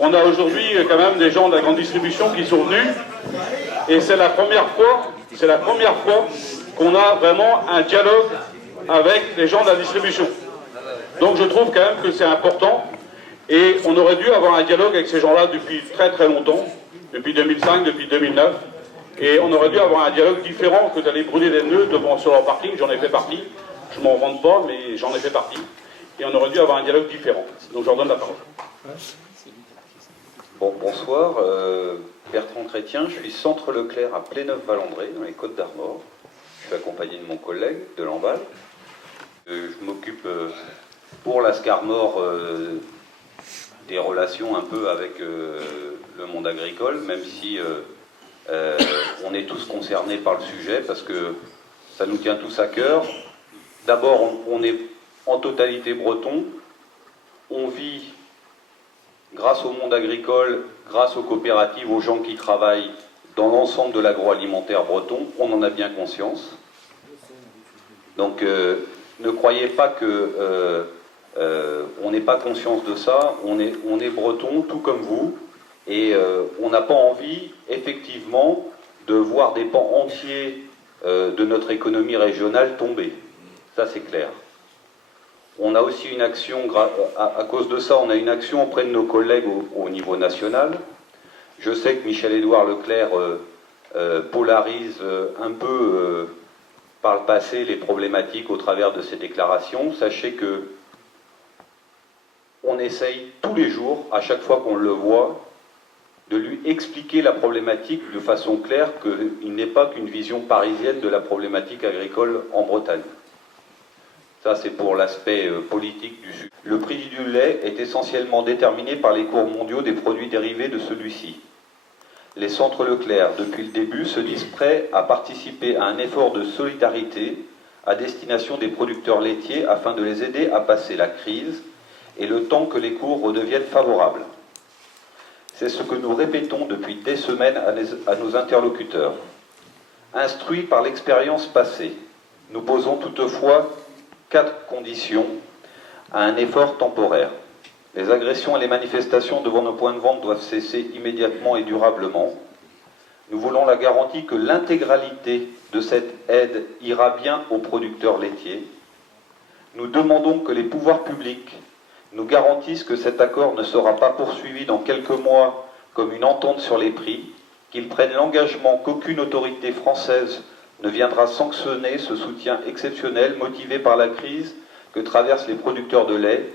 On a aujourd'hui quand même des gens de la grande distribution qui sont venus, et c'est la première fois qu'on a vraiment un dialogue avec les gens de la distribution. Donc je trouve quand même que c'est important, et on aurait dû avoir un dialogue avec ces gens-là depuis très très longtemps, depuis 2005, depuis 2009, et on aurait dû avoir un dialogue différent que d'aller brûler des pneus sur leur parking. J'en ai fait partie, je m'en vante pas, mais j'en ai fait partie, et on aurait dû avoir un dialogue différent. Donc je leur donne la parole. Bon, bonsoir, Bertrand Chrétien, je suis Centre Leclerc à Pléneuf-Valandré, dans les Côtes d'Armor. Je suis accompagné de mon collègue de Lamballe. Je m'occupe pour la Scarmor des relations un peu avec le monde agricole, même si on est tous concernés par le sujet, parce que ça nous tient tous à cœur. D'abord, on est en totalité breton, on vit grâce au monde agricole, grâce aux coopératives, aux gens qui travaillent dans l'ensemble de l'agroalimentaire breton, on en a bien conscience. Donc ne croyez pas que on n'ait pas conscience de ça, on est breton tout comme vous, et on n'a pas envie effectivement de voir des pans entiers de notre économie régionale tomber. Ça c'est clair. On a aussi une action, à cause de ça, on a une action auprès de nos collègues au niveau national. Je sais que Michel-Édouard Leclerc polarise un peu par le passé les problématiques au travers de ses déclarations. Sachez que on essaye tous les jours, à chaque fois qu'on le voit, de lui expliquer la problématique de façon claire, qu'il n'est pas qu'une vision parisienne de la problématique agricole en Bretagne. Ça, c'est pour l'aspect politique du Sud. Le prix du lait est essentiellement déterminé par les cours mondiaux des produits dérivés de celui-ci. Les centres Leclerc, depuis le début, se disent prêts à participer à un effort de solidarité à destination des producteurs laitiers afin de les aider à passer la crise et le temps que les cours redeviennent favorables. C'est ce que nous répétons depuis des semaines à nos interlocuteurs. Instruits par l'expérience passée, nous posons toutefois 4 conditions à un effort temporaire. Les agressions et les manifestations devant nos points de vente doivent cesser immédiatement et durablement. Nous voulons la garantie que l'intégralité de cette aide ira bien aux producteurs laitiers. Nous demandons que les pouvoirs publics nous garantissent que cet accord ne sera pas poursuivi dans quelques mois comme une entente sur les prix, qu'ils prennent l'engagement qu'aucune autorité française ne viendra sanctionner ce soutien exceptionnel motivé par la crise que traversent les producteurs de lait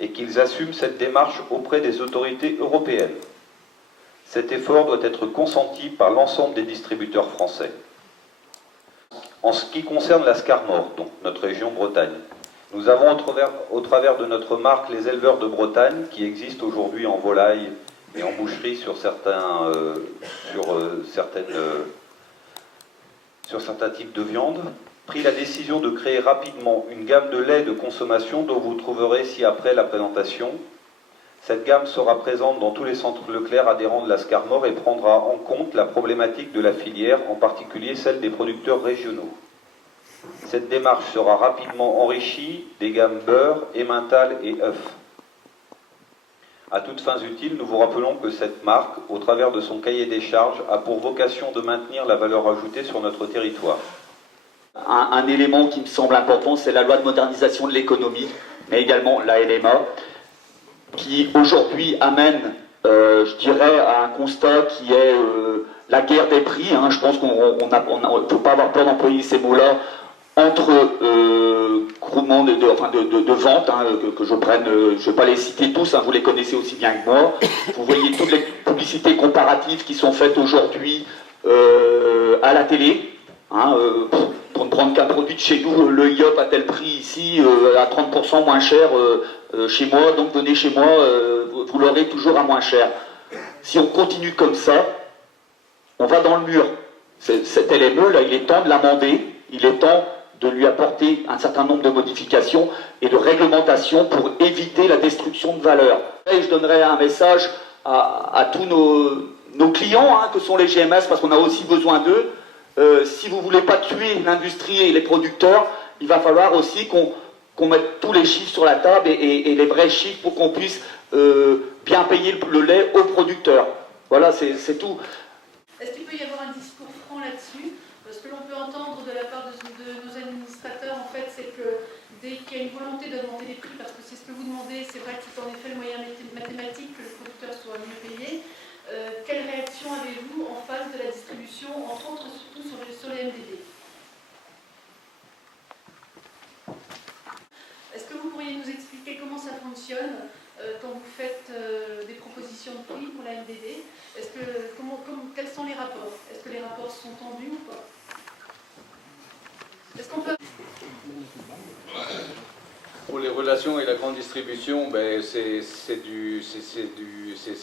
et qu'ils assument cette démarche auprès des autorités européennes. Cet effort doit être consenti par l'ensemble des distributeurs français. En ce qui concerne la Scarmor, donc notre région Bretagne, nous avons au travers de notre marque les éleveurs de Bretagne qui existent aujourd'hui en volaille et en boucherie sur certains types de viande, pris la décision de créer rapidement une gamme de lait de consommation dont vous trouverez ci-après la présentation. Cette gamme sera présente dans tous les centres Leclerc adhérents de la Scarmor et prendra en compte la problématique de la filière, en particulier celle des producteurs régionaux. Cette démarche sera rapidement enrichie des gammes beurre, emmental et œufs. À toutes fins utiles, nous vous rappelons que cette marque, au travers de son cahier des charges, a pour vocation de maintenir la valeur ajoutée sur notre territoire. Un élément qui me semble important, c'est la loi de modernisation de l'économie, mais également la LMA, qui aujourd'hui amène, je dirais, à un constat qui est la guerre des prix. Je pense qu'on ne faut pas avoir peur d'employer ces mots-là entre groupements de vente, que je prenne, je ne vais pas les citer tous, vous les connaissez aussi bien que moi. Vous voyez toutes les publicités comparatives qui sont faites aujourd'hui à la télé. Pour ne prendre qu'un produit de chez nous, le IOP à tel prix ici, à 30% moins cher chez moi, donc venez chez moi, vous l'aurez toujours à moins cher. Si on continue comme ça, on va dans le mur. Cet LME, là, il est temps de l'amender, il est temps de lui apporter un certain nombre de modifications et de réglementations pour éviter la destruction de valeur. Et je donnerai un message à tous nos clients, que sont les GMS, parce qu'on a aussi besoin d'eux. Si vous ne voulez pas tuer l'industrie et les producteurs, il va falloir aussi qu'on mette tous les chiffres sur la table et les vrais chiffres pour qu'on puisse bien payer le lait aux producteurs. Voilà, c'est tout. Est-ce qu'il peut y avoir un discours franc là-dessus? Parce que l'on peut entendre de la part de nos administrateurs, en fait, c'est que dès qu'il y a une volonté d'augmenter les prix, parce que c'est ce que vous demandez, c'est vrai que c'est en effet le moyen mathématique que le producteur soit mieux payé. Quelle réaction avez-vous en face de la distribution, entre autres surtout sur les MDD? Est-ce que vous pourriez nous expliquer comment ça fonctionne quand vous faites des propositions de prix pour la MDD? Quels sont les rapports? Est-ce que les rapports sont tendus ou pas? Est-ce qu'on peut... Pour les relations et la grande distribution, ben, c'est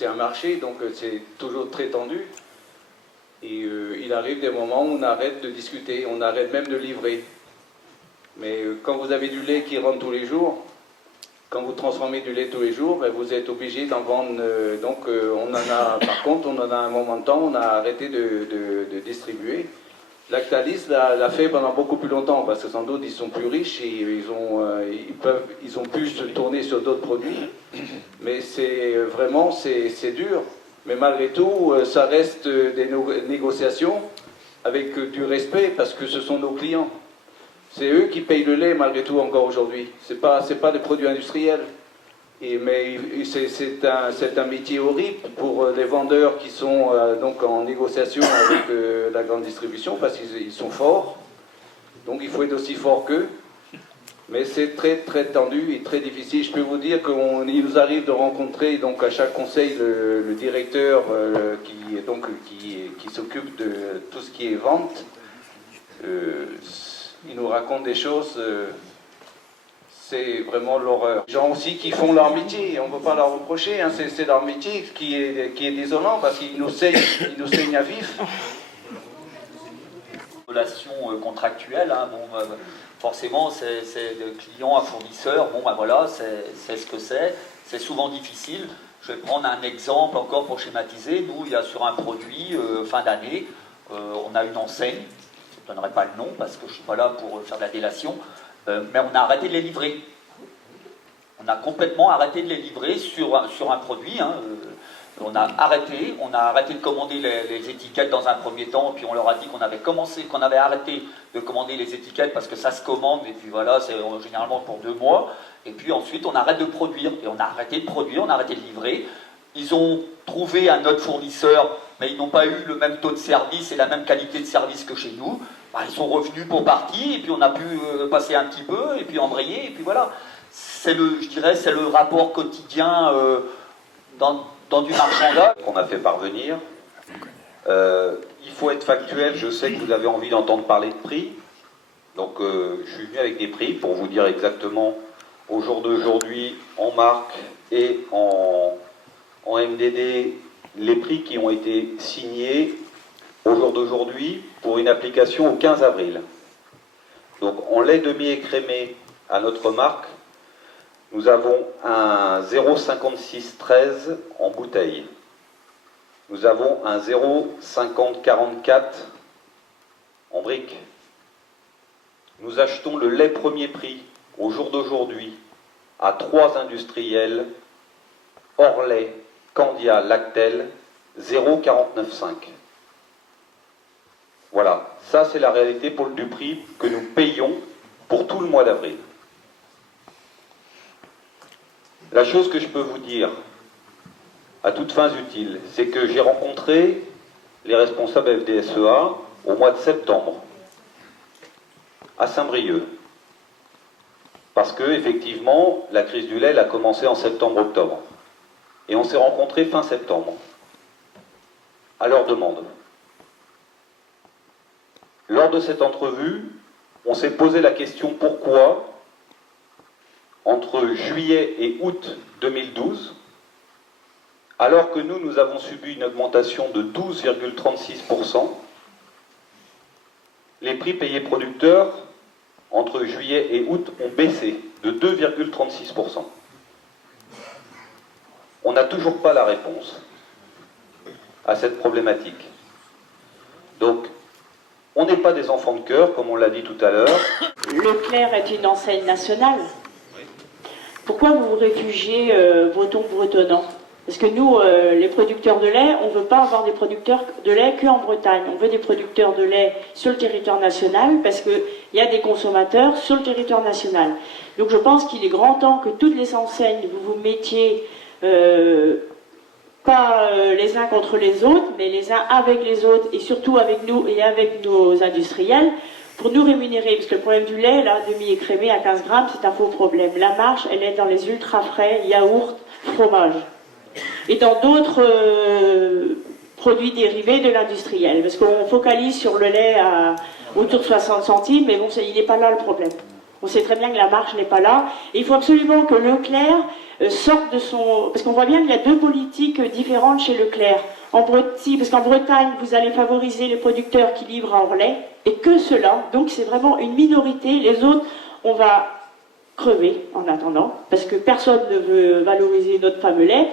un marché, donc c'est toujours très tendu. Et il arrive des moments où on arrête de discuter, on arrête même de livrer. Mais quand vous avez du lait qui rentre tous les jours, quand vous transformez du lait tous les jours, ben, vous êtes obligé d'en vendre. Par contre, on en a un moment de temps, on a arrêté de distribuer. Lactalis l'a fait pendant beaucoup plus longtemps, parce que sans doute ils sont plus riches et ils ont pu se tourner sur d'autres produits. Mais c'est dur. Mais malgré tout, ça reste des négociations avec du respect, parce que ce sont nos clients. C'est eux qui payent le lait malgré tout encore aujourd'hui. C'est pas des produits industriels. Mais c'est un métier horrible pour les vendeurs qui sont donc en négociation avec la grande distribution, parce qu'ils sont forts. Donc il faut être aussi fort qu'eux. Mais c'est très très tendu et très difficile. Je peux vous dire qu'il nous arrive de rencontrer donc à chaque conseil le directeur qui s'occupe de tout ce qui est vente. Il nous raconte des choses. C'est vraiment l'horreur. Les gens aussi qui font leur métier, on ne peut pas leur reprocher, hein, c'est leur métier qui est désolant, parce qu'ils nous saignent à vif. Relation contractuelle, hein, forcément c'est de client à fournisseur, voilà, c'est ce que c'est souvent difficile. Je vais prendre un exemple encore pour schématiser. Nous, il y a sur un produit, fin d'année, on a une enseigne, je ne donnerai pas le nom parce que je ne suis pas là pour faire de la délation, mais on a arrêté de les livrer. On a complètement arrêté de les livrer sur un produit. Hein. On a arrêté de commander les étiquettes dans un premier temps, puis on leur a dit qu'on avait arrêté de commander les étiquettes parce que ça se commande, et puis voilà, c'est généralement pour 2 mois. Et puis ensuite, on arrête de produire. Et on a arrêté de produire, on a arrêté de livrer. Ils ont trouvé un autre fournisseur, mais ils n'ont pas eu le même taux de service et la même qualité de service que chez nous. Ils sont revenus pour partie, et puis on a pu passer un petit peu, et puis embrayer, et puis voilà. C'est le rapport quotidien dans du marchandage. Qu'on a fait parvenir. Il faut être factuel, je sais que vous avez envie d'entendre parler de prix. Donc je suis venu avec des prix pour vous dire exactement, au jour d'aujourd'hui, en marque et en MDD, les prix qui ont été signés au jour d'aujourd'hui pour une application au 15 avril. Donc en lait demi-écrémé à notre marque, nous avons un 0,5613 en bouteille. Nous avons un 0,5044 en brique. Nous achetons le lait premier prix au jour d'aujourd'hui à 3 industriels, Orlais, Candia, Lactel, 0,495. Voilà, ça c'est la réalité du prix que nous payons pour tout le mois d'avril. La chose que je peux vous dire, à toutes fins utiles, c'est que j'ai rencontré les responsables FDSEA au mois de septembre, à Saint-Brieuc. Parce que, effectivement, la crise du lait elle a commencé en septembre-octobre. Et on s'est rencontrés fin septembre, à leur demande. Lors de cette entrevue, on s'est posé la question pourquoi, entre juillet et août 2012, alors que nous avons subi une augmentation de 12,36%, les prix payés producteurs entre juillet et août ont baissé de 2,36%. On n'a toujours pas la réponse à cette problématique. Donc, on n'est pas des enfants de cœur, comme on l'a dit tout à l'heure. Leclerc est une enseigne nationale. Pourquoi vous vous réfugiez breton-bretonnant? Parce que nous, les producteurs de lait, on ne veut pas avoir des producteurs de lait qu'en Bretagne. On veut des producteurs de lait sur le territoire national parce qu'il y a des consommateurs sur le territoire national. Donc je pense qu'il est grand temps que toutes les enseignes, vous vous mettiez pas les uns contre les autres, mais les uns avec les autres et surtout avec nous et avec nos industriels pour nous rémunérer. Parce que le problème du lait, là, demi-écrémé à 15 grammes, c'est un faux problème. La marge, elle est dans les ultra frais, yaourt, fromage. Et dans d'autres produits dérivés de l'industriel. Parce qu'on focalise sur le lait autour de 60 centimes, mais bon, il n'est pas là le problème. On sait très bien que la marge n'est pas là. Et il faut absolument que Leclerc sorte de son... Parce qu'on voit bien qu'il y a deux politiques différentes chez Leclerc. Parce qu'en Bretagne, vous allez favoriser les producteurs qui livrent hors lait, et que cela. Donc c'est vraiment une minorité. Les autres, on va crever en attendant, parce que personne ne veut valoriser notre fameux lait.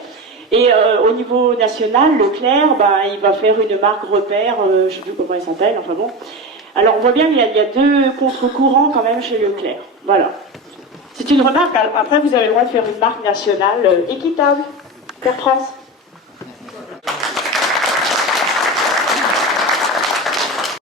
Et au niveau national, Leclerc, il va faire une marque repère, je ne sais plus comment elle s'appelle, enfin bon. Alors on voit bien qu'il y a deux contre-courants quand même chez Leclerc. Voilà. C'est une remarque. Après, vous avez le droit de faire une marque nationale équitable. Faire France.